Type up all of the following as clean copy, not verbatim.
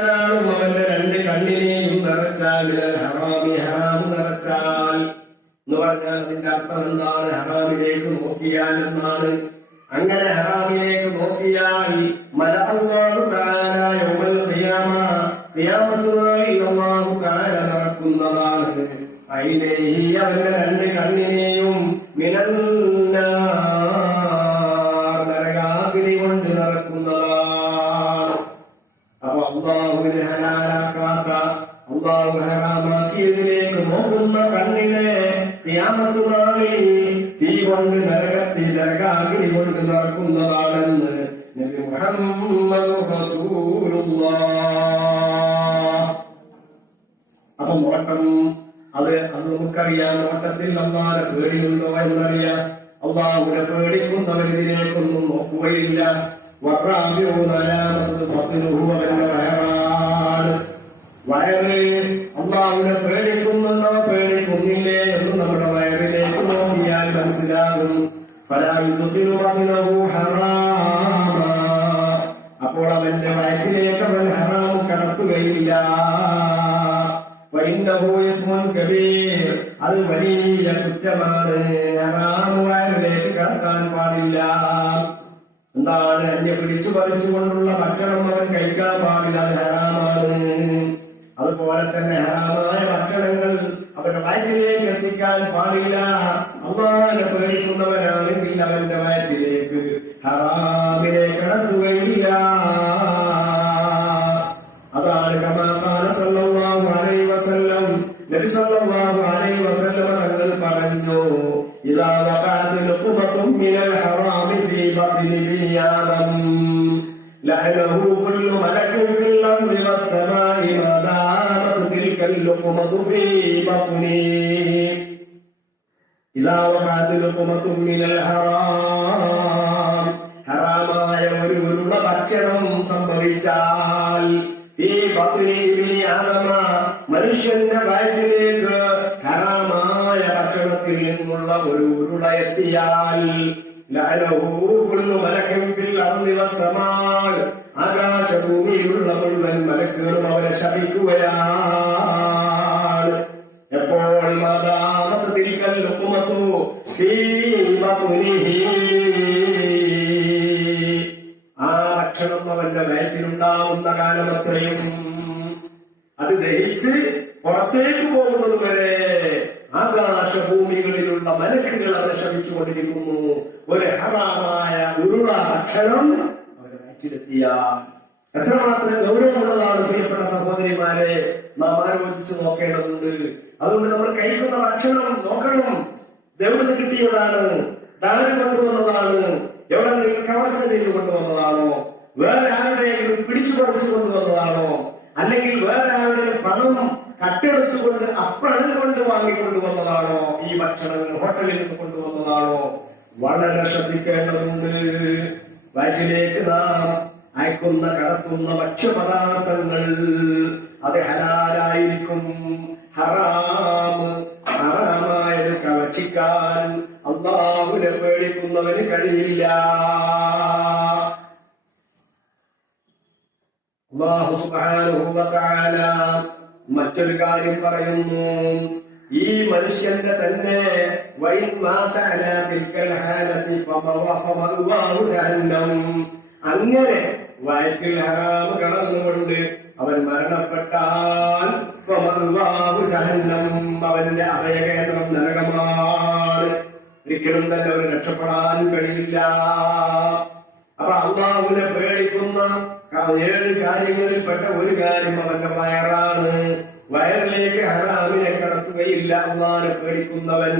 അവന്റെ രണ്ട് കണ്ണിനെയും നിറച്ചാൽ ഹറാമി ഹറാം നിറച്ചാൽ എന്ന് പറഞ്ഞാൽ അതിന്റെ അർത്ഥം എന്താണ്? ഹറാമിലേക്ക് നോക്കിയാൽ എന്നാണ്. അങ്ങനെ ഹറാമിലേക്ക് നോക്കിയാൽ അല്ലാഹു തആല യൗമൽ ഖിയാമ ഖിയാമത്ത് നാളിൽ അല്ലാഹു തആല നടക്കുന്നതാണ്. ഐനൈഹി അവന്റെ രണ്ട് കണ്ണിനെയും മിനന്നാർ നരകാഗ്നി കൊണ്ട് നടക്കുന്നതാണ്. അപ്പൊ അല്ലാഹുവിനെ ഹലാലാക്കാത്ത അല്ലാഹു ഹറാമാക്കിയതിലേക്ക് നോക്കുന്ന കണ്ണിനെ ഖിയാമത്ത് നാളിൽ തീ കൊണ്ട് നരകാഗ്നി കൊണ്ട് നടക്കുന്നതാണെന്ന് നബി മുഹമ്മദ് റസൂലുള്ളാഹ്. അപ്പൊ നോട്ടം അത് നമുക്കറിയാം. നോട്ടത്തിൽ അല്ലാഹുവിനെ പേടിയുണ്ടോ എന്നറിയാം. അല്ലാഹുവിനെ പേടിക്കുന്നവരിതിലേക്കൊന്നും നോക്കുകയില്ല. വയറ് അല്ലാഹുവിനെ പേടിക്കുന്നുണ്ടോ പേടിക്കുന്നില്ലേ എന്ന് നമ്മുടെ വയറിലേക്ക് നോക്കിയാൽ മനസ്സിലാകും. അപ്പോൾ അവന്റെ വയറ്റിലേക്ക് അവൻ ഹറാം കടത്തുകയില്ല. അത് വലിയ കുറ്റമാണ്. ഹറാം വയറിലേക്ക് കടത്താൻ പാടില്ല. എന്താണ്? അന്യ പിടിച്ചു പറിച്ചുകൊണ്ടുള്ള ഭക്ഷണം അവൻ കഴിക്കാൻ പാടില്ല. അത് ഹറാമാണ്. അതുപോലെ തന്നെ ഹറാമായ ഭക്ഷണങ്ങൾ അവന്റെ വയറ്റിലേക്ക് എത്തിക്കാൻ പാടില്ല. അല്ലാഹുവിനെ പേടിക്കുന്നവനാണെങ്കിൽ അവന്റെ വയറ്റിലേക്ക് ഹറാമിനെ കടത്തുകയില്ല. അതാണ് കമാ ഖാല സല്ലല്ലാഹു അലൈഹി വസല്ലം. നബി സല്ലല്ലാഹു അലൈഹി വസല്ലം തങ്ങൾ പറഞ്ഞു, ഇദാ വഖഅത് ലുഖ്മത്തുൻ മിനൽ ഹറാമി ഫീ ബത്നി ബിനി ആദം ലഅനഹു കുല്ലു മലക്കിൻ ഫിൽ അർദി വസ്സമാഇ മാ ദാമത് തിൽകൽ ലുഖ്മതു ഫീ ബത്നി. ഇദാ വഖഅത് ലുഖ്മത്തുൻ മിനൽ ഹറാം, ഹറാമായ ഒരു ഉരുള ഭക്ഷണം സംഭവിച്ചാൽ ഈ ബത്നി ബിനി ആദമ, മനുഷ്യന്റെ വയറ്റിലേക്ക് ഹറാമായ ഭക്ഷണത്തിൽ നിന്നുള്ള ഒരു ഉരുള എത്തിയാൽ ആകാശഭൂമിയിലുള്ള മുഴുവൻ മലക്കുകളും അവരെ ശപിക്കുകയാണ്. എപ്പോൾ മാതാമത്ത് തിരിക്കൽ ലുഖ്മതു ഫീ ബത്നിഹി, ആ ഭക്ഷണം അവന്റെ വയറ്റിലുണ്ടാവുന്ന കാലമത്രയും അത് ദഹിച്ച് പുറത്തേക്ക് പോകുന്നത് വരെ ആകാശഭൂമികളിലുള്ള മലക്കുകൾ അവരെ ശമിച്ചുകൊണ്ടിരിക്കുന്നു. ഒരു ഹറാമായ ഉരുള ഭക്ഷണം അവരെ വയറ്റിലെത്തിയ എത്രമാത്രം ഗൗരവമുള്ളതാണ് പ്രിയപ്പെട്ട സഹോദരിമാരെ, നാം ആലോചിച്ച് നോക്കേണ്ടതുണ്ട്. അതുകൊണ്ട് നമ്മൾ കഴിക്കുന്ന ഭക്ഷണം നോക്കണം. എവിടെ കിട്ടിയതാണ്? ദാനം കൊണ്ടുവന്നതാണ്? എവിടെ നിങ്ങൾ കവർച്ച ചെയ്ത് കൊണ്ടുവന്നതാണോ? വേറെ ആരുടെയെങ്കിലും പിടിച്ചു പറിച്ചു കൊണ്ടുവന്നതാണോ? അല്ലെങ്കിൽ വേറെ ആരുടെയും പണം കട്ടെടുത്തുകൊണ്ട് അപ്പഴം കൊണ്ട് വാങ്ങിക്കൊണ്ടുവന്നതാണോ? ഈ ഭക്ഷണങ്ങൾ ഹോട്ടലിൽ നിന്ന് കൊണ്ടുവന്നതാണോ? വളരെ ശ്രദ്ധിക്കേണ്ടതുണ്ട്. വയറ്റിലേക്ക് നാം അയക്കുന്ന കടത്തുന്ന ഭക്ഷ്യപദാർത്ഥങ്ങൾ അത് ഹലാലായിരിക്കും. ഹറാമായത് ഭക്ഷിക്കാൻ അല്ലാഹുവിനെ പേടിക്കുന്നവന് കഴിയില്ല. അല്ലാഹു സുബ്ഹാനഹു വ തആല മറ്റൊരു കാര്യം പറയുന്നു, ഈ മനുഷ്യന്റെ തന്നെ അങ്ങനെ വയറ്റിൽ ഹറാം കടന്നുകൊണ്ട് അവൻ മരണപ്പെട്ടാൽ അവന്റെ അഭയകേന്ദ്രം നരകമാണ്. ഒരിക്കലും തന്നെ അവന് രക്ഷപ്പെടാൻ കഴിയില്ല. അപ്പൊ അല്ലാഹുവിനെ പേടിക്കുന്ന 7 കാര്യങ്ങളിൽപ്പെട്ട ഒരു കാര്യം അവന്റെ വയറാണ്. വയറിലേക്ക് ഹറാമിനെ കടത്തുകയില്ല അല്ലാഹുവിനെ പേടിക്കുന്നവൻ.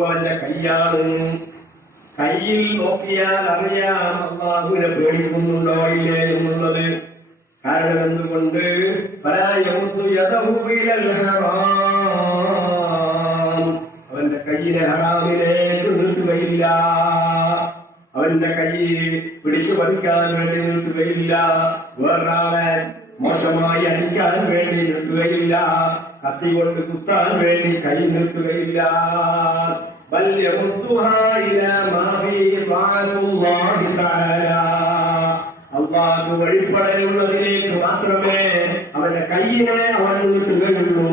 അവന്റെ കയ്യാണ്. കയ്യിൽ നോക്കിയാൽ അറിയാം അല്ലാഹുവിനെ പേടിക്കുന്നുണ്ടോ ഇല്ലേ എന്നുള്ളത്. കാരണം എന്തുകൊണ്ട്? അവന്റെ കയ്യിനെ ഹറാമിലേക്ക് നീട്ടുകയില്ല. അവന്റെ കൈ പിടിച്ചു പതിക്കാൻ വേണ്ടി നിൽക്കുകയില്ല. വേറൊരാളെ മോശമായി അടിക്കാൻ വേണ്ടി നിൽക്കുകയില്ല. കത്തി കൊണ്ട് കുത്താൻ വേണ്ടി കൈ നിൽക്കുകയില്ല. ബൽ യമുദ്ദുഹാ ഇലാ മാ ഫീ തആലല്ലാഹി തആല, അള്ളാഹു വഴിപ്പെടലുള്ളതിലേക്ക് മാത്രമേ അവന്റെ കൈയിനെ അവൻ നീട്ടുകയുള്ളൂ.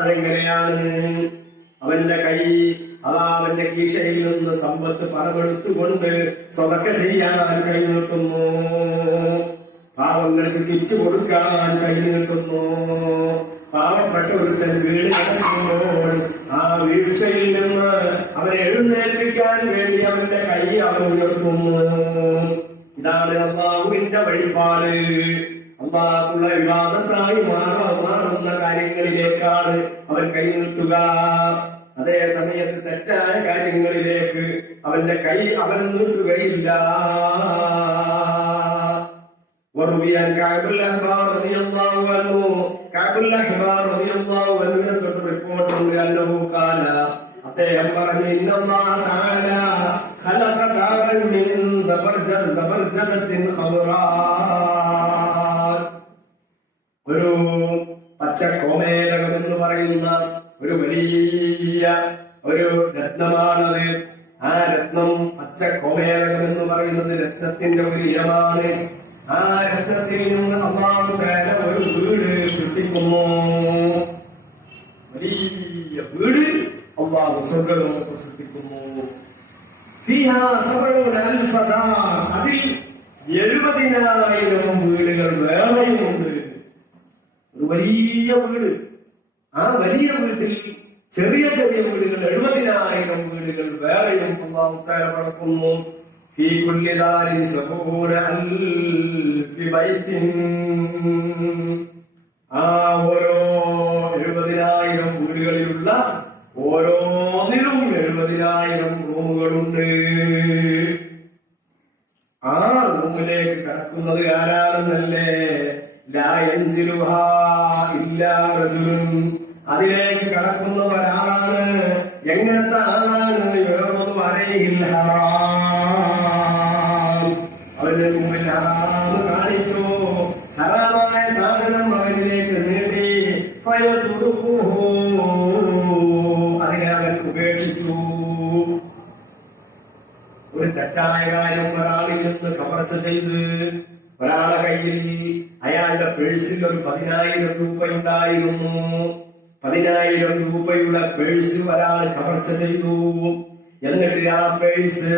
അതെങ്ങനെയാണ്? അവന്റെ കൈ അവന്റെ കീശയിൽ നിന്ന് സമ്പത്ത് പണമെടുത്തുകൊണ്ട് സ്വതക്ക ചെയ്യാൻ കൈ നീട്ടുന്നു, പാവങ്ങൾക്ക് കിച്ചു കൊടുക്കാൻ കൈ നീട്ടുന്നു, പാവപ്പെട്ട ഒരുത്തൻ വീട് കിടക്കുമ്പോൾ ആ വീഴ്ചയിൽ നിന്ന് അവനെ എഴുന്നേൽപ്പിക്കാൻ വേണ്ടി അവന്റെ കൈ അവൻ ഉയർത്തുന്നു. ഇതാണ് അള്ളാഹുവിന്റെ വഴിപാട്. അള്ളാഹുള്ള വിവാദത്തായി മാറുന്ന കാര്യങ്ങളിലേക്കാണ് അവൻ കൈ നീട്ടുക. അതേ സമയത്ത് തെറ്റായ കാര്യങ്ങളിലേക്ക് അവന്റെ കൈ അവൻ നീട്ടുകയില്ല. വറുബിയാൻ കഅബുൽ അഹ്ബാർ റളിയല്ലാഹു അൻഹു, കഅബുൽ അഹ്ബാർ റളിയല്ലാഹു അൻഹുവിനെ തൊട്ട് റിപ്പോർട്ടുണ്ട്. അന്നഹു ഖാല, അദ്ദേഹം പറഞ്ഞു, ഇന്നല്ലാഹ തആല ഖലഖ ദാറൻ മിൻ സബർജദത്തിൻ ഖദറാ, ഒരു പച്ച കോമേലകം എന്ന് പറയുന്ന ഒരു വലിയ ഒരു രത്നമാണത്. ആ രത്നം, പച്ച കോമേലകം എന്ന് പറയുന്നത് രത്നത്തിന്റെ ഒരു ഇനമാണ്. ആ രത്നത്തിൽ നിന്ന് അല്ലാഹു തആല ഒരു വീട് സൃഷ്ടിക്കുന്നു. വലിയ വീട് അല്ലാഹു സ്വർഗ്ഗലോകത്ത് സൃഷ്ടിക്കുന്നു. ഫീഹാ 70,000 ദാർ, അതിൽ 70,000 വീടുകൾ വേറെയുമുണ്ട്. ഒരു വലിയ വീട്. ആ വലിയ വീട്ടിൽ ചെറിയ ചെറിയ വീടുകൾ 70,000 വീടുകൾ വേറെയും അല്ലാഹു തആല പടക്കുന്നു. ഫീ കുല്ലി ദാരിൻ 70,000 ബൈത്തിൻ, ആ ഓരോ 70,000 വീടുകളിലുള്ള ഓരോന്നിലും 70,000 റൂമുകളുണ്ട്. ആ റൂമിലേക്ക് കടക്കുന്നത് ആരാണെന്നല്ലേ? ലാ യൻസിലുഹാ ഇല്ലാ റജുലുൻ, അതിലേക്ക് കടക്കുന്ന ഒരാളാണ്. എങ്ങനത്തെ ആളാണ്? യഅറുദു അലൈഹിൽ ഹറാം, അവന്റെ മുമ്പിൽ ഹറാം കാണിച്ചു, ഹറാമായ സാധനം അവനിലേക്ക് നീട്ടി, ഫയതുറുഹു, അതിനെ അവൻ ഉപേക്ഷിച്ചു. ഒരു തെറ്റായ കാര്യം ഒരാളിൽ നിന്ന് കവർച്ച ചെയ്ത്, ഒരാളെ കയ്യിൽ അയാളുടെ പേഴ്സിൽ ഒരു 10,000 രൂപയുണ്ടായിരുന്നു. 10,000 രൂപയുടെ പേഴ്സ് ഒരാൾ കവർച്ച ചെയ്തു. എന്നിട്ട് ആ പേഴ്സ്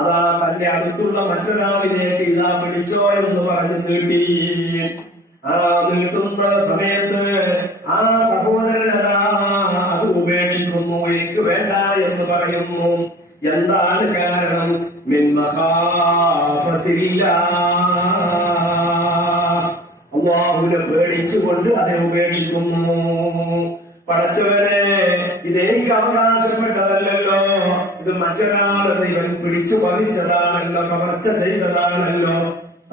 അതാ തന്റെ അടുത്തുള്ള മറ്റൊരാളിലേക്ക് ഇതാ പിടിച്ചോ എന്ന് പറഞ്ഞ് നീട്ടി. ആ നീട്ടുന്ന സമയത്ത് ആ സഹോദരൻ അതാ അത് ഉപേക്ഷിക്കുന്നു, എനിക്ക് വേണ്ട എന്ന് പറയുന്നു. എന്താണ് കാരണം? മിൻ മഖാഫത്തില്ലാഹ്, അല്ലാഹുവിനെ പേടിച്ചുകൊണ്ട് അതിനെ ഉപേക്ഷിക്കുന്നു. പടച്ചവനെ, ഇതെനിക്ക് അവകാശപ്പെട്ടതല്ലല്ലോ, ഇത് മറ്റൊരാള് ഇവൻ പിടിച്ചു പറിച്ചതാണല്ലോ, കവർച്ച ചെയ്തതാണല്ലോ,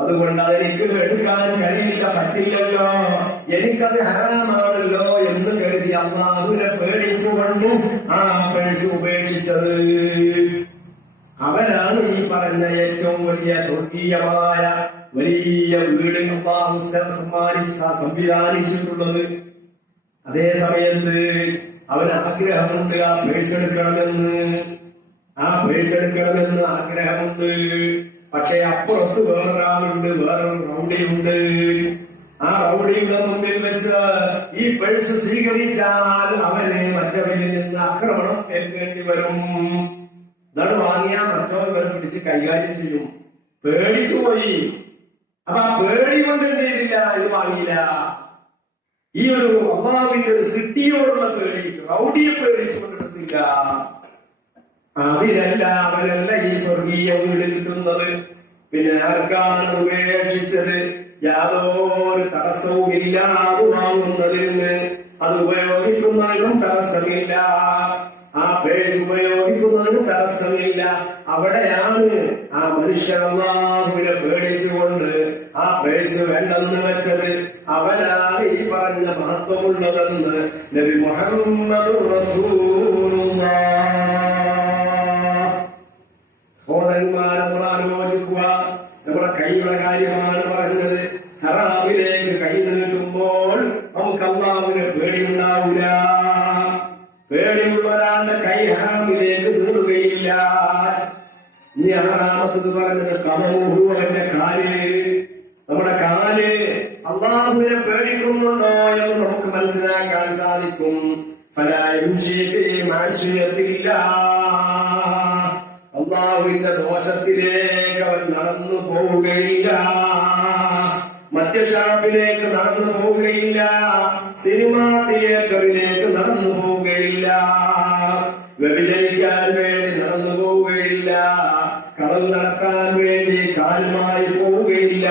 അതുകൊണ്ട് അതെനിക്ക് എടുക്കാൻ കഴിയില്ല, പറ്റില്ലല്ലോ, എനിക്കത് ഹറാമാണല്ലോ എന്ന് കരുതി അല്ലാഹുവിനെ പേടിച്ചുകൊണ്ട് ആ പേഴ്സ് ഉപേക്ഷിച്ചത്. അവരാണ് ഈ പറഞ്ഞ ഏറ്റവും വലിയ സ്വർഗീയമായ വലിയ വീട് അല്ലാഹു സംവിധാനിച്ചിട്ടുള്ളത്. അതേ സമയത്ത് അവന് ആഗ്രഹമുണ്ട് ആ പേഴ്സ് എടുക്കണമെന്ന്, ആ പേഴ്സ് എടുക്കണമെന്ന് ആഗ്രഹമുണ്ട്. പക്ഷെ അപ്പുറത്ത് വേറൊരാളുണ്ട്, വേറൊരു റൗഡിയുണ്ട്. ആ റൗഡിയുടെ മുമ്പിൽ വെച്ച് ഈ പേഴ്സ് സ്വീകരിച്ചാൽ അവന് മറ്റവരിൽ നിന്ന് ആക്രമണം ഏൽക്കേണ്ടി വരും. ഇതാണ് വാങ്ങിയാ മറ്റവൻ വരെ പിടിച്ച് കൈകാര്യം ചെയ്യും. പേടിച്ചുപോയി. അപ്പൊ ആ പേടി കൊണ്ട് എന്ത് ചെയ്തില്ല, ഇത് വാങ്ങിയില്ല. ഈ ഒരു അള്ളാഹുവിന്റെ ഒരു സിട്ടിയോടുള്ള പേടി, റൗഡിയെ പേടിച്ചു കൊണ്ടെടുത്തില്ല. അതിനല്ല, അവനല്ല ഈ സ്വർഗീയ വീട് കിട്ടുന്നത്. പിന്നെ ആർക്കാണ് ഉപേക്ഷിച്ചത്? യാതൊരു തടസ്സവും ഇല്ലാതെ വാങ്ങുന്നതിന്, അത് ഉപയോഗിക്കുന്നതിനും തടസ്സമില്ല, ആ പേഴ്സ് ഉപയോഗിക്കുന്നതിന് തടസ്സമില്ല. അവിടെയാണ് ആ മനുഷ്യൻ അല്ലാഹുവിനെ പേടിച്ചുകൊണ്ട് ആ പേഴ്സ് വേണ്ടെന്ന് വെച്ചത്. അവനാണ് ഈ പറഞ്ഞ മഹത്വമുള്ളതെന്ന് നബി മുഹമ്മദ് റസൂലുള്ളാഹ്. സഹോദരന്മാരെ, നമ്മൾ ആലോചിക്കുക, നമ്മുടെ കൈയുടെ കാര്യമാണ് പറഞ്ഞത്. ഹറാമിലേക്ക് കൈ നീട്ടുമ്പോൾ നമുക്ക് അല്ലാഹുവിനെ പേടിയുണ്ടാവില്ല. പേടിയുള്ള ഒരാളുടെ കൈ ഹറാമിലേക്ക് നീളുകയില്ല. ഈ ഹറാമത്ത് പറഞ്ഞത് കമൂഹു, അവന്റെ കാല് അള്ളാഹുവിനെ പേടിക്കുന്നുണ്ടോ എന്ന് നമുക്ക് മനസ്സിലാക്കാൻ സാധിക്കും. അള്ളാഹുവിന്റെ ദോഷത്തിലേക്ക് അവൻ നടന്നു പോവുകയില്ല, മദ്യഷാപ്പിലേക്ക് നടന്നു പോവുകയില്ല, സിനിമാ തിയേറ്ററിലേക്ക് നടന്നു പോവുകയില്ല, വ്യഭിചരിക്കാൻ വേണ്ടി നടന്നു പോവുകയില്ല, കളവ് നടത്താൻ വേണ്ടി കാലുമായി പോവുകയില്ല.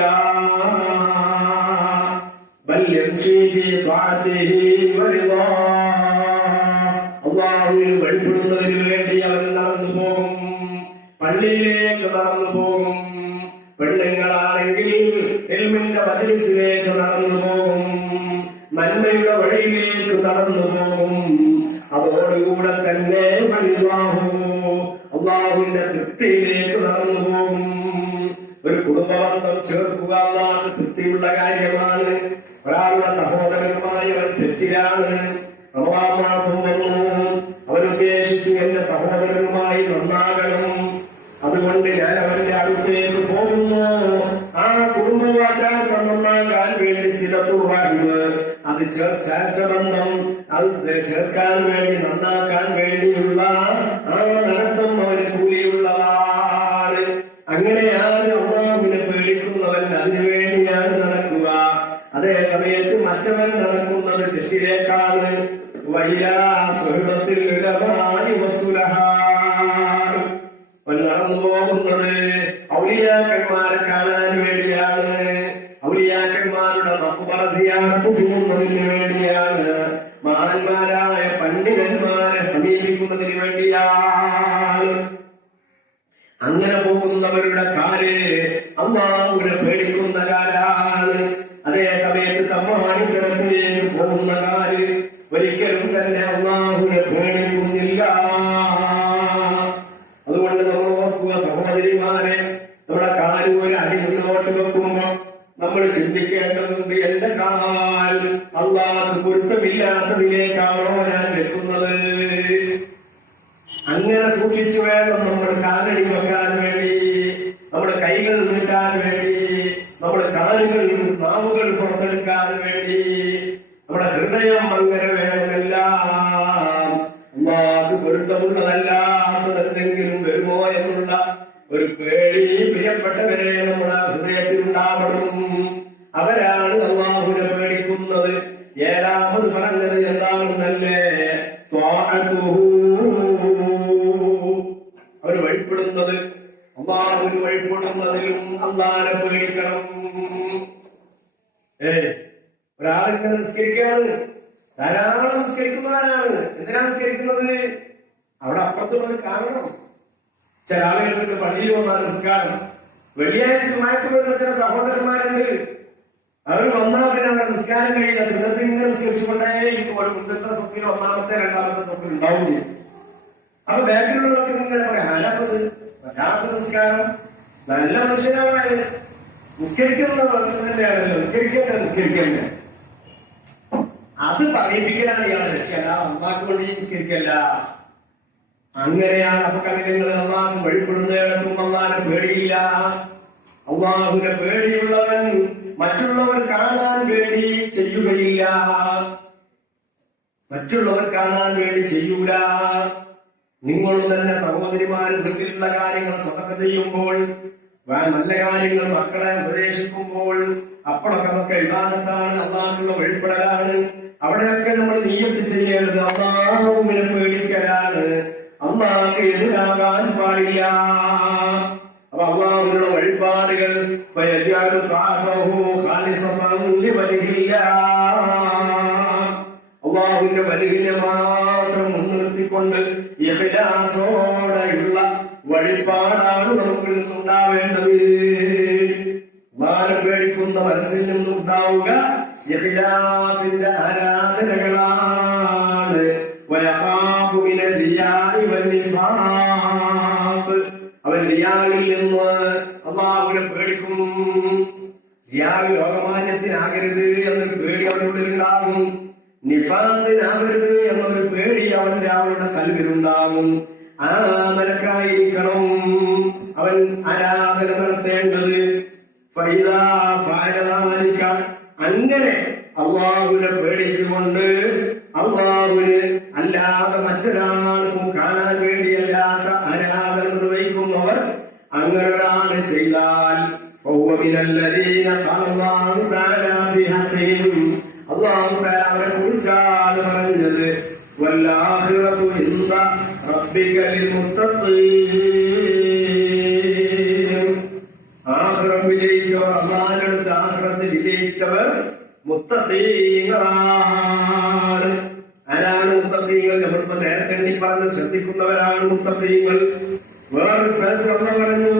അള്ളാഹുവിന് വഴിപ്പെടുന്നതിന് വേണ്ടി അവൻ നടന്നു പോകും, പള്ളിയിലേക്ക് നടന്നു പോകും. പെണ്ണുങ്ങളാണെങ്കിൽ ഇൽമിന്റെ മജ്‌ലിസിലേക്ക് നടന്നു പോകും, നന്മയുടെ വഴിയിലേക്ക് നടന്നു പോകും. അതോടുകൂടെ തന്നെ അള്ളാഹുവിന്റെ തൃപ്തിയിലേക്ക് നടന്നു പോകും. ഒരു കുടുംബബന്ധം ചേർക്കുക അള്ളാഹുവിന് തൃപ്തിയുള്ള കാര്യമാണ്. ഒരാളുടെ സഹോദരനുമായി അവൻ തെറ്റിലാണ്, റമദാൻ മാസം വന്നു, അവൻ ഉദ്ദേശിച്ചു എന്റെ സഹോദരനുമായി നന്നാകണം, അതുകൊണ്ട് ഞാൻ അവന്റെ അടുത്തേക്ക് പോകുന്നു. ആ കുടുംബവാചാർത്ഥം നന്നാകാൻ വേണ്ടി സിലത്തുറഹിമ്, അത് ചേർച്ചബന്ധം, അത് ചേർക്കാൻ വേണ്ടി നന്നാക്കാൻ വേണ്ടിയുള്ള ആ നടത്തം അവന് കൂലിയുള്ളതാണ്. അങ്ങനെയാണ് അള്ളാഹുവിനെ പേടിക്കുന്നവൻ അതിനു വേണ്ടിയാണ് നടക്കുക. അതേ സമയത്ത് മറ്റവൻ നടക്കുന്നത് തെറ്റിലേക്കാണ്. വൈലാ സുഹൃത്തിൽ നടന്നു പോകുന്നത് ഔലിയാക്കന്മാരെ കാണാൻ വേണ്ടിയാണ്, ഔലിയാക്കന്മാരുടെ മഖ്ബറ സിയാറത്ത് ചെയ്യുന്നതിന് വേണ്ടിയാണ്, മഹാന്മാരായ പണ്ഡിതന്മാരെ സമീപിക്കുന്നതിന് വേണ്ടിയാണ്. അങ്ങനെ പോകുന്നവരുടെ കാല് അല്ലാഹുവിനെ പേടിക്കുന്ന കാലാണ്. അതേ സമയത്ത് തമ്മാടിത്തരത്തിലേക്ക് പോകുന്ന കാല് ഒരിക്കലും തന്നെ അല്ലാഹുവിനെ പേടിക്കുന്നില്ല. അതുകൊണ്ട് നമ്മൾ ഓർക്കുക സഹോദരിമാരെ, നമ്മുടെ കാല് ഒരു അടി മുന്നോട്ട് വെക്കുമ്പോ നമ്മൾ ചിന്തിക്കേണ്ടതുണ്ട്, എന്റെ കാൽ അല്ലാഹുവിന് പൊരുത്തമില്ലാത്തതിലേക്കാണോ ഞാൻ വെക്കുന്നത്? അങ്ങനെ സൂക്ഷിച്ചു വേണം നമ്മൾ കാലടി വെക്കാൻ വേണ്ടി, നമ്മുടെ കൈകൾ നീട്ടാൻ വേണ്ടി, നമ്മുടെ കാലുകൾ നാവുകൾ പുറത്തെടുക്കാൻ വേണ്ടി, നമ്മുടെ ഹൃദയം അങ്ങനെ വേണമെല്ലാം അല്ലാഹുവിന് പൊരുത്തമുള്ളതല്ലാത്തത് എന്തെങ്കിലും വരുമോ എന്നുള്ള ഒരു പേടി പ്രിയപ്പെട്ടവരെ നമ്മുടെ ഹൃദയത്തിൽ ഉണ്ടാവണം. അവരാണ് അല്ലാഹുവിനെ പേടിക്കുന്നത്. ഏഴാമത് പറഞ്ഞത് എന്താണെന്നല്ലേ, അവർ വഴിപ്പെടുന്നത്, അല്ലാഹുവിന് വഴിപ്പെടുന്നതിലും അല്ലാഹുവിനെ പേടിക്കണം. ഒരാളിങ്ങനെ നിസ്കരിക്കുകയാണ്, ധാരാളം നിസ്കരിക്കുന്നവരാണ്. എന്തിനാ നിസ്കരിക്കുന്നത്? അവിടെ അപ്പുറത്തുള്ളത് കാണണം. ചില ആളുകൾക്ക് പള്ളിയിൽ വന്നാൽ നിസ്കാരം, വെള്ളിയാഴ്ച മാറ്റി വരുന്ന ചില സഹോദരന്മാരുണ്ട്, അവർ വന്നാൽ പിന്നെ അവരുടെ നിസ്കാരം കഴിയില്ല, സുന്നത്ത് ഇങ്ങനെ നിസ്കരിച്ചുകൊണ്ടേ ഇരിക്കും. ഒരു മുന്നത്തെ സ്വപ്നം ഒന്നാമത്തെ രണ്ടാമത്തെ സ്വപ്നം ഉണ്ടാവില്ല. അപ്പൊ ബാക്കിലുള്ളവർക്ക് ഇങ്ങനെ പറയാം, ആരാപ്പത് വല്ലാത്ത നിസ്കാരം, നല്ല മനുഷ്യനാണ്, നിസ്കരിക്കുന്നത് തന്നെയാണല്ലോ, നിസ്കരിക്കണ്ടേ. അത് പറയിപ്പിക്കലാണ് ഇയാളെ രക്ഷയല്ല, അള്ളാഹ്ക്ക് വേണ്ടി നിസ്കരിക്കല്ല. അങ്ങനെയാണ് അപകടങ്ങൾ. അള്ളാഹു വഴിപ്പെടുന്നതിടത്തും അള്ളാഹിനെ പേടിയില്ല. അള്ളാഹുവിനെ പേടിയുള്ളവൻ മറ്റുള്ളവർ കാണാൻ വേണ്ടി ചെയ്യുകയില്ല, മറ്റുള്ളവർ കാണാൻ വേണ്ടി ചെയ്യൂല. നിങ്ങളും തന്നെ സഹോദരിമാരും വീട്ടിലുള്ള കാര്യങ്ങൾ സ്വതക്ക ചെയ്യുമ്പോൾ, നല്ല കാര്യങ്ങൾ മക്കളെ ഉപദേശിക്കുമ്പോൾ, അപ്പോഴൊക്കെ അതൊക്കെ ഇബാദത്താണ്, അള്ളാഹുള്ള വഴിപ്പെടലാണ്. അവിടെയൊക്കെ നമ്മൾ നിയ്യത്ത് ചെയ്യേണ്ടത് അള്ളാഹുവിനെ പേടിക്കലാണ്, അള്ളാഹുക്ക് എതിരാകാൻ പാടില്ല. അപ്പൊ അള്ളാഹുവിനുള്ള വഴിപാടുകൾ അള്ളാഹുവിന്റെ വലുവിനെ മാത്രം മുൻനിർത്തിക്കൊണ്ട് ഇഖ്ലാസോടെയുള്ള വഴിപാടാണ് നമുക്കിൽ നിന്നുണ്ടാവേണ്ടത്. അള്ളാഹുവിനെ പേടിക്കുന്ന മനസ്സിൽ നിന്നുണ്ടാവുക ഇഖ്ലാസിന്റെ ആരാധനകളാണ്. അവൻ റിയാവിൽ നിന്ന് അള്ളാഹുവിനെ പേടിക്കും. റിയാവ് ലോകമാന്യത്തിനാകരുത് എന്നൊരു പേടി അവനുള്ളിൽ ഉണ്ടാകും, നിഫാത്തിനാകരുത് എന്നൊരു പേടി അവരുടെ കൽവിലുണ്ടാകും. ആ നിലക്കായിരിക്കണം അവൻ ആരാധന നടത്തേണ്ടത്. അങ്ങനെ അള്ളാഹുവിനെ പേടിച്ചുകൊണ്ട് അള്ളാഹുവിന് അല്ലാതെ മറ്റൊരാൾക്കും കാണാൻ വേണ്ടിയല്ലാത്ത ആരാധന നിർവഹിക്കുന്നവർ അങ്ങനെ ഒരാൾ ചെയ്താൽ അള്ളാഹു അവരെ കുറിച്ചാണ് പറഞ്ഞത് വല്ലാഹിറതു ഇൻദ റബ്ബിക ലിൽമുത്തഖീൻ. ആഖിറം വിജയിച്ചവർ, അല്ലാഹുവിന്റെ അടുത്ത് ആഖിറത്തിൽ വിജയിച്ചവർ മുത്തഖീങ്ങളാണ്. ആരാണ് മുത്തഖീങ്ങൾ? നമ്മളിപ്പോ നേരത്തെ എണ്ണി പറഞ്ഞ് ശ്രദ്ധിക്കുന്നവരാണ് മുത്തഖീങ്ങൾ. വേറൊരു സ്ഥലത്ത് നമ്മൾ പറഞ്ഞു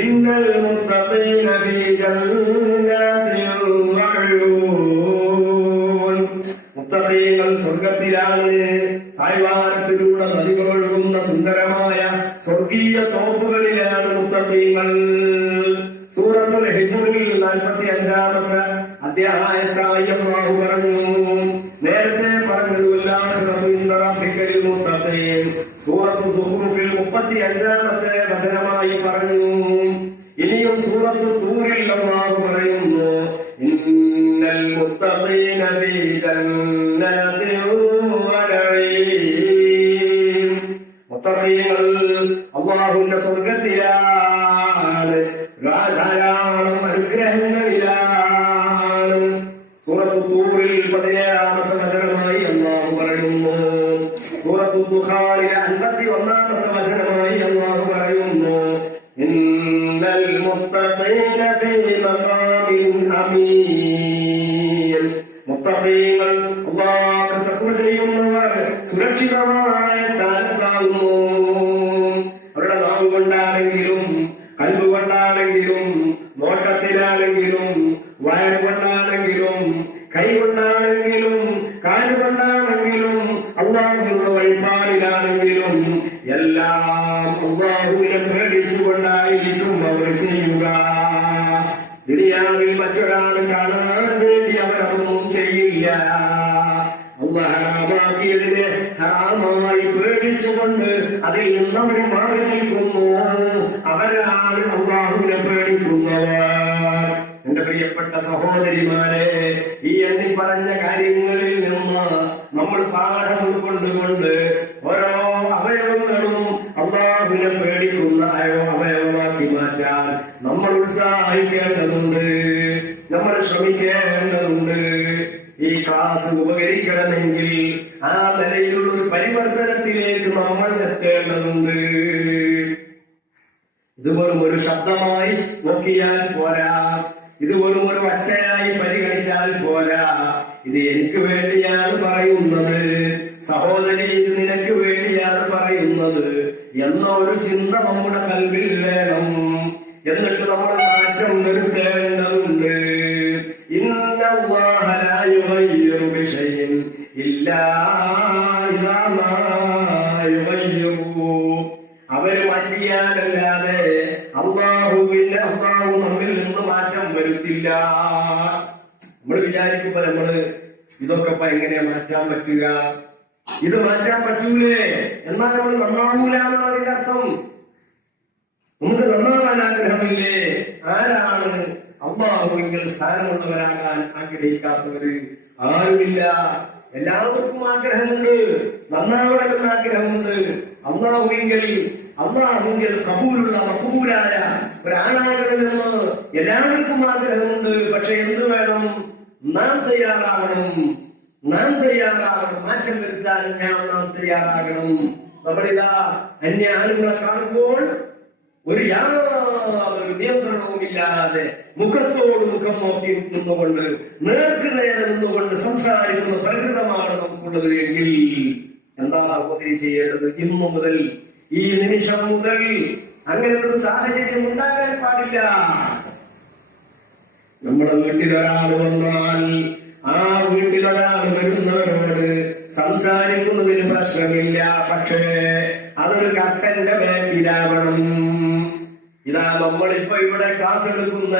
ഇന്നൽ മുത്തഖീന ഫീ ജന്നാതിൻ വഅയൂൻ. മുത്തഖീങ്ങൾ സ്വർഗത്തിലാണ്. താഴ്വാരത്തിലൂടെ നദികൾ ഒഴുകുന്ന സുന്ദരമായ സ്വർഗീയ തോപ്പുകളിലാണ് മുത്തഖീങ്ങൾ. സൂറത്തുൽ ഹിജ്റിൽ 45-ാമത്തെ അധ്യായത്തായി അല്ലാഹു പറഞ്ഞു. നേരത്തെ സൂറത്തു സുഖ്റൂഫിൽ 35-ാമത്തെ വചനമായി പറഞ്ഞു. ഇനിയും സൂറത്തു തൂറിൽ അല്ലാഹു പറയുന്നു ഇന്നൽ മുത്തഖീന ഫീ ജന്നാതിൻ വനഈം. മുത്തഖീങ്ങൾ അല്ലാഹുവിന്റെ സ്വർഗ്ഗത്തിലാണ്, ധാരാളം അനുഗ്രഹങ്ങളിലാണ്. സൂറത്തു തൂറിൽ 17-ാമത്തെ വചനമായി അല്ലാഹു പറയുന്നു. സൂറത്തു ദുഖാനിലെ 51-ാമത്തെ വചനമായി അല്ലാഹു പറയുന്നു ഇന്നൽ മുത്തഖീന ഫീ മഖാമിൻ അമീൻ. മുത്തഖീങ്ങൾ അല്ലാഹുവിനെ തഖ്വ ചെയ്യുന്നവർ സുരക്ഷിതമായ സ്ഥാനത്താകുന്നു. അവരുടെ നാവ് കൊണ്ടാണെങ്കിലും കൽബ് കൊണ്ടാണെങ്കിലും നോട്ടത്തിലാണെങ്കിലും വയറുകൊണ്ടാണെങ്കിലും കൈകൊണ്ടാണെങ്കിലും കാലുകൊണ്ടാണെങ്കിലും അല്ലാഹുവിന്റെ വഴിപാടിലാണെങ്കിലും എല്ലാം അല്ലാഹുവിനെ പേടിച്ചുകൊണ്ടായിരിക്കും അവർ ചെയ്യുക. ദുനിയാവിൽ മറ്റൊരാൾ കാണാൻ വേണ്ടി അവരൊന്നും ചെയ്യില്ല. അല്ലാഹു ഹറാമാക്കിയതിനെ ഹറാമായി പേടിച്ചുകൊണ്ട് അതിൽ നിന്നവർ മാറി നിൽക്കുന്നു. അവരാണ് അല്ലാഹുവിനെ പേടിക്കുന്നവർ. എന്റെ പ്രിയപ്പെട്ട സഹോദരിമാരെ, ഈ എണ്ണി പറഞ്ഞ കാര്യങ്ങളിൽ നിന്ന് നമ്മൾ പാഠം ഉൾക്കൊണ്ടുകൊണ്ട് ഓരോ അവയവങ്ങളും അല്ലാഹുവിനെ പേടിക്കുന്ന അവയവമാക്കി മാറ്റാൻ നമ്മൾ ഉത്സാഹിക്കേണ്ടതുണ്ട്, നമ്മൾ ശ്രമിക്കേണ്ടതുണ്ട്. ഈ ക്ലാസ് ഉപകരിക്കണമെങ്കിൽ ആ നിലയിലുള്ള ഒരു പരിവർത്തനത്തിലേക്ക് നമ്മൾ എത്തേണ്ടതുണ്ട്. ഇത് വെറും ഒരു ശബ്ദമായി നോക്കിയാൽ പോരാ, ഇത് വെറും ഒരു ഒച്ചയായി പരിഗണിച്ചാൽ പോരാ. ഇത് എനിക്ക് വേണ്ടിയാണ് പറയുന്നത്, സഹോദരി ഇത് നിനക്ക് വേണ്ടിയാണ് പറയുന്നത് എന്ന ഒരു ചിന്ത നമ്മുടെ കൽവിൽ വേണം. എന്നിട്ട് നമ്മൾ മാറ്റം വരുത്തേണ്ടതുണ്ട്. ഇന്നല്ലാഹ ലാ യുഗയ്യിറു ബിശൈഇൻ ഇല്ലാ ഇദാ മാ യുഗയ്യിറു. അവര് മാറ്റിയാലല്ലാതെ അള്ളാഹു നമ്മിൽ നിന്ന് മാറ്റം വരുത്തില്ല. നമ്മൾ വിചാരിക്കുമ്പോ നമ്മള് ഇതൊക്കെ എങ്ങനെയാ മാറ്റാൻ പറ്റുക? ഇത് മാറ്റാൻ പറ്റൂലേ, എന്നാൽ നമ്മൾ നന്നാവൂല എന്നതിന്റെ അർത്ഥം. നമുക്ക് നന്നാവാൻ ആഗ്രഹമില്ലേ? ആരാണ് അള്ളാഹുവിൽ സ്ഥാനമുള്ളവരാകാൻ ആഗ്രഹിക്കാത്തവര്? ആരുമില്ല. എല്ലാവർക്കും ആഗ്രഹമുണ്ട്, നന്നാവണമെന്ന് ആഗ്രഹമുണ്ട്. അള്ളാഹുവിൽ കബൂലുള്ള മഖബൂലായ ഒരാളാകണമെന്ന് എല്ലാവർക്കും ആഗ്രഹമുണ്ട്. പക്ഷെ എന്ത് വേണം? നാം തയ്യാറാകണം. മാറ്റം വരുത്താൻ നാം തയ്യാറാകണം. നമ്മളിതാ അന്യ ആളുകളെ കാണുമ്പോൾ ഒരു യാതൊരു നിയന്ത്രണവുമില്ലാതെ മുഖത്തോട് മുഖം നോക്കി നിന്നുകൊണ്ട് നേർക്കുനേരെ നിന്നുകൊണ്ട് സംസാരിക്കുന്ന പ്രകൃതമാണ് നമുക്കുള്ളത് എങ്കിൽ എന്താ സഹോദരി ചെയ്യേണ്ടത്? ഇന്നു മുതൽ, ഈ നിമിഷം മുതൽ അങ്ങനെ ഒരു സാഹചര്യം ഉണ്ടാകാൻ പാടില്ല. നമ്മുടെ വീട്ടിലൊരാൾ വന്നാൽ ആ വീട്ടിലൊരാൾ വരുന്നവരോട് സംസാരിക്കുന്നതിന് പ്രശ്നമില്ല. പക്ഷേ അതൊരു കർട്ടന്റെ ബാക്കിലാവണം. ഇതാ നമ്മളിപ്പോ ഇവിടെ ക്ലാസ് എടുക്കുന്ന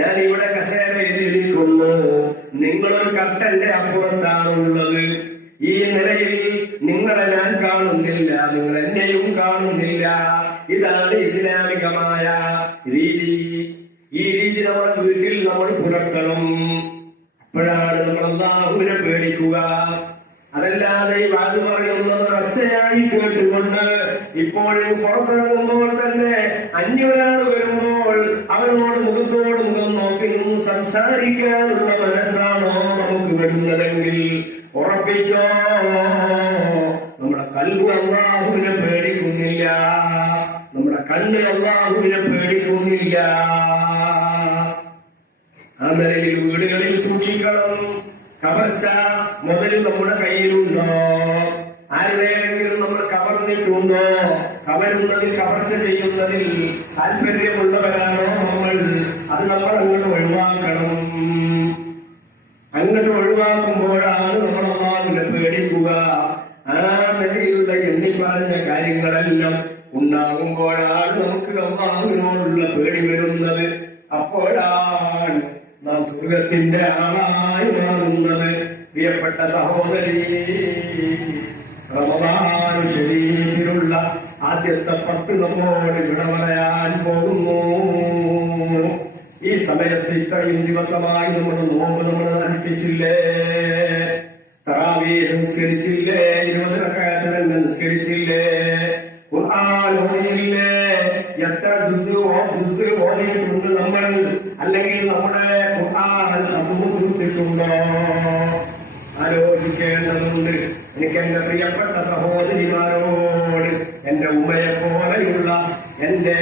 ഞാൻ ഇവിടെ കസേരയിൽ ഇരിക്കുന്നു. നിങ്ങളൊരു കർട്ടന്റെ അപ്പുറത്താണ് ഉള്ളത്. ഈ നിലയിൽ നിങ്ങളെ ഞാൻ കാണുന്നില്ല, നിങ്ങൾ എന്നെയും കാണുന്നില്ല. ഇതാണ് ഇസ്ലാമികമായ രീതി. ഈ രീതി നമ്മുടെ വീട്ടിൽ നമ്മൾ പുലർത്തണം. അപ്പോഴാണ് നമ്മൾ അല്ലാഹുവിനെ പേടിക്കുക. അതല്ലാതെ ഈ വാത് പറയുന്നത് ഒച്ചയായി കേട്ടുകൊണ്ട് ഇപ്പോഴും പുറത്തിറങ്ങുമ്പോൾ തന്നെ അന്യൊരാൾ വരുമ്പോൾ അവനോട് മുഖത്തോട് മുഖം നോക്കി നിന്ന് സംസാരിക്കാനുള്ള മനസ്സാണോ നമുക്ക് വരുന്നതെങ്കിൽ ഉറപ്പിച്ചോ, നമ്മുടെ കൽബ് അല്ലാഹുവിനെ പേടിക്കുന്നില്ല, നമ്മുടെ കണ്ണ് അല്ലാഹുവിനെ പേടിക്കുന്നില്ല. ആ നിലയിൽ വീടുകളിൽ സൂക്ഷിക്കണം. കവർച്ച മുതൽ നമ്മുടെ കയ്യിലുണ്ടോ? ആരുടെയെങ്കിലും നമ്മൾ കവർന്നിട്ടുണ്ടോ? കവരുന്നതിൽ കവർച്ച ചെയ്യുന്നതിൽ താല്പര്യമുള്ളവരാണോ നമ്മൾ? അത് നമ്മൾ അങ്ങോട്ട് ഒഴിവാക്കണം. അങ്ങോട്ട് ഒഴിവാക്കുമ്പോഴാണ് നമ്മൾ അല്ലാഹുവിനെ പേടിക്കുക. ആ നിലയിലുള്ള എണ്ണി പറഞ്ഞ കാര്യങ്ങളെല്ലാം ഉണ്ടാകുമ്പോഴാണ് നമുക്ക് അല്ലാഹുവിനോടുള്ള പേടി വരുന്നത്. അപ്പോഴാണ് നാം സ്വർഗത്തിന്റെ ആളായി മാറുന്നത്. പ്രിയപ്പെട്ട സഹോദരി, റമദാൻ ശരീരത്തിലുള്ള ആദ്യത്തെ 10 നമ്മോട് വിട പറയാൻ പോകുന്നു. ഈ സമയത്ത് ഇത്രയും ദിവസമായി നമ്മുടെ നോമ്പ് നമ്മൾ അനുഷ്ഠിച്ചില്ലേ? തറാവീഹ് നിസ്കരിച്ചില്ലേ? 20 റക്അത്ത് തന്നെ നിസ്കരിച്ചില്ലേ? ഖുർആൻ ഓതിയില്ലേ? എത്ര ജുസ് ഓതിയിട്ടുണ്ട് നമ്മൾ? അല്ലെങ്കിൽ നമ്മുടെ ഖുർആൻ തീർത്തിട്ടുണ്ടോ? ആലോചിക്കേണ്ടതുണ്ട്. എനിക്ക് എന്റെ പ്രിയപ്പെട്ട സഹോദരിമാരോട്, എന്റെ ഉമ്മയെ പോലെയുള്ള, എന്റെ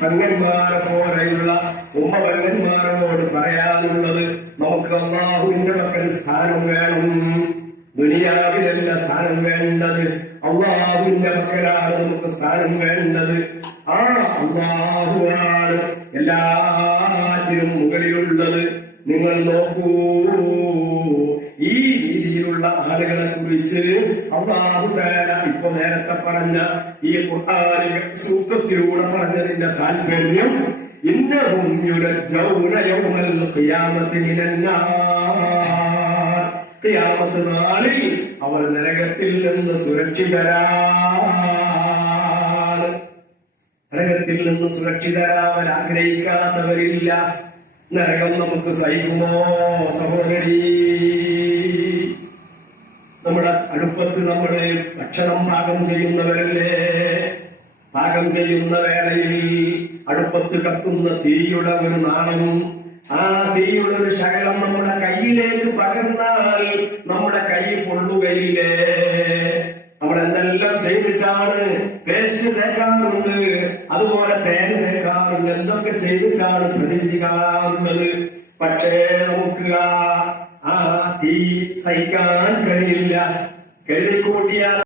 പെങ്ങന്മാരെ പോലെയുള്ള പെങ്ങന്മാരോട് പറയാനുള്ളത്, നമുക്ക് അല്ലാഹുവിന്റെ പക്കൽ സ്ഥാനം വേണം. ദുനിയാവിലല്ല സ്ഥാനം വേണ്ടത്, അല്ലാഹുവിന്റെ പക്കലാണ് നമുക്ക് സ്ഥാനം വേണ്ടത്. ആ അല്ലാഹുവാണ് എല്ലാറ്റിനും മുകളിലുള്ളത്. നിങ്ങൾ നോക്കൂ, ഈ രീതിയിലുള്ള ആളുകളെ കുറിച്ച് അല്ലാഹു തആല ഇപ്പൊ നേരത്തെ പറഞ്ഞ ഈ ഖുർആനിക സൂക്തത്തിലൂടെ പറഞ്ഞതിന്റെ താല്പര്യം, ഇന്നഹും യുനജ്ജൗന യൗമൽ ഖിയാമത്തി മിനന്നാർ, ഖിയാമത്ത് നാളിൽ അവർ നരകത്തിൽ നിന്ന് സുരക്ഷിതരാണ്. നരകത്തിൽ നിന്ന് സുരക്ഷിതരാവാൻ ആഗ്രഹിക്കാത്തവരില്ല. നരകം നമുക്ക് സഹിക്കുമോ സഹോദരി? നമ്മുടെ അടുപ്പത്ത് നമ്മള് ഭക്ഷണം പാകം ചെയ്യുന്നവരല്ലേ? പാകം ചെയ്യുന്ന വേളയിൽ അടുപ്പത്ത് കത്തുന്ന തീയുടെ ഒരു നാളം, ആ തീയുടെ ഒരു ശകലം നമ്മുടെ കയ്യിലേക്ക് പകർന്നാൽ നമ്മുടെ കൈ പൊള്ളുകയില്ലേ? നമ്മൾ എന്തെല്ലാം ചെയ്തിട്ടാണ്? പേസ്റ്റ് തേക്കാറുണ്ട്, അതുപോലെ തേന് തേക്കാറുണ്ട്, എന്തൊക്കെ ചെയ്തിട്ടാണ് പ്രതിവിധി കാണുന്നത്. പക്ഷേ നമുക്ക് ആ തീ സഹിക്കാൻ കഴിയില്ല. കരുതിക്കൂട്ടിയാൽ